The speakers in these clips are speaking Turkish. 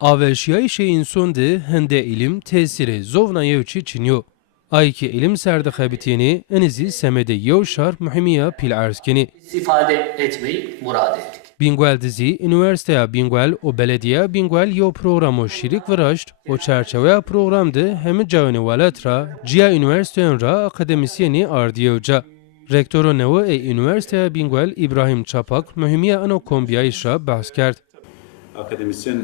Aveşiyayı şeyin sonde hende ilim tesiri zovna yevçi çinyo. Ayki ilim serdexebitini enizi semede yevşar muhimiya pil arskeni. İstifade etmeyi murad ettik. Bingwel dizi, üniversiteya Bingwel o belediye Bingwel yo programı şirik vıraşt, o çerçeve programdı hem cavani valatra, ciya üniversiteyen ra akademisyeni ardiyevca. Rektörü nevo üniversiteya Bingwel İbrahim Çapak, mühimiye ano kombiyayış ra bahs kert. Akademisyen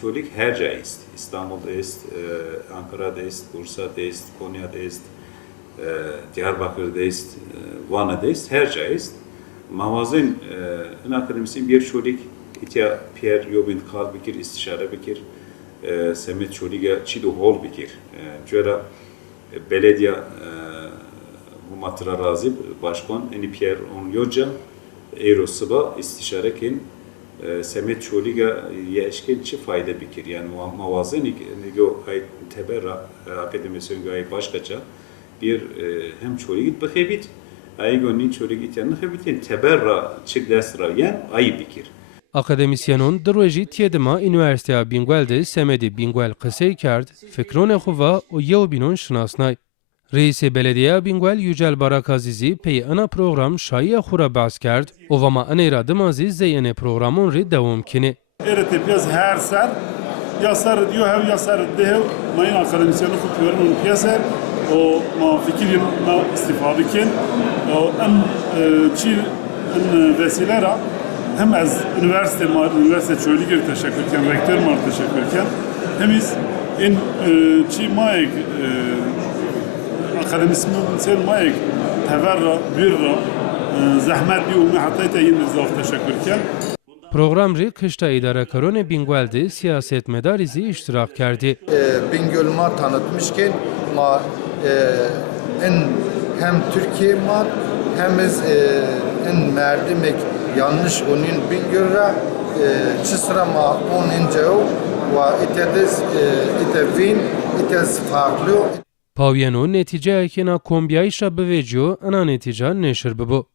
çocuk her caiz. İstanbul'da ist, Ankara'da ist, Bursa'da ist, Konya'da ist, Diyarbakır'da ist, Van'da ist, her caiz. Mavazen akademisyen bir çocuk itya Pierre Yobin kal bikir, istişare bikir, semet çocuğa çiğdu hol bikir. Cöra belediye humatira razib başkan eni Pierre on yoca Eyrosıba istişarekin semet çoğuliga yeşken çi fayda bikir yani mavazenik nego ay teberra akademisyen gay başkaça bir hem çoğuligit bakebit ay gönlin çoğuligit yanı habitin teberra çık desra yani ay bikir. Akademisyenon derweji tiyedema üniversiteya Bingwel'de semedi Bingwel kısey kard, fikrone xuva o yew binon şinasnay. Reisi belediye Bingwel Yücel Barakazizi pey ana program şaiya xura bahs kard, ovama aneyra dimazi zeyene programon ri devam kini. Erete piyaz her ser, yasar diyor hev yasar dev, mayın akademisyonu kutuyorum onu piyaser, o ma fikrim ma istifade kin, o en çi en vesilera hem az üniversite çölüge teşekkürken, rektör mar teşekkürken, hemiz en çi maik akademisyen maik teverra birra zahmet bir umi hatta tayin zaf teşekkürken. Program ri kışta idare karone Bingwel'de siyaset medarizi iştirak kerdi. Bingöl ma tanıtmışken ma hem Türkiye ma hem en merdimek yanlış onun Bingöl'e çısra ma on inceo ve itevin itez farklı. Pavyeno netice ekena kombiyayışa bevecio ana netice neşir bibu.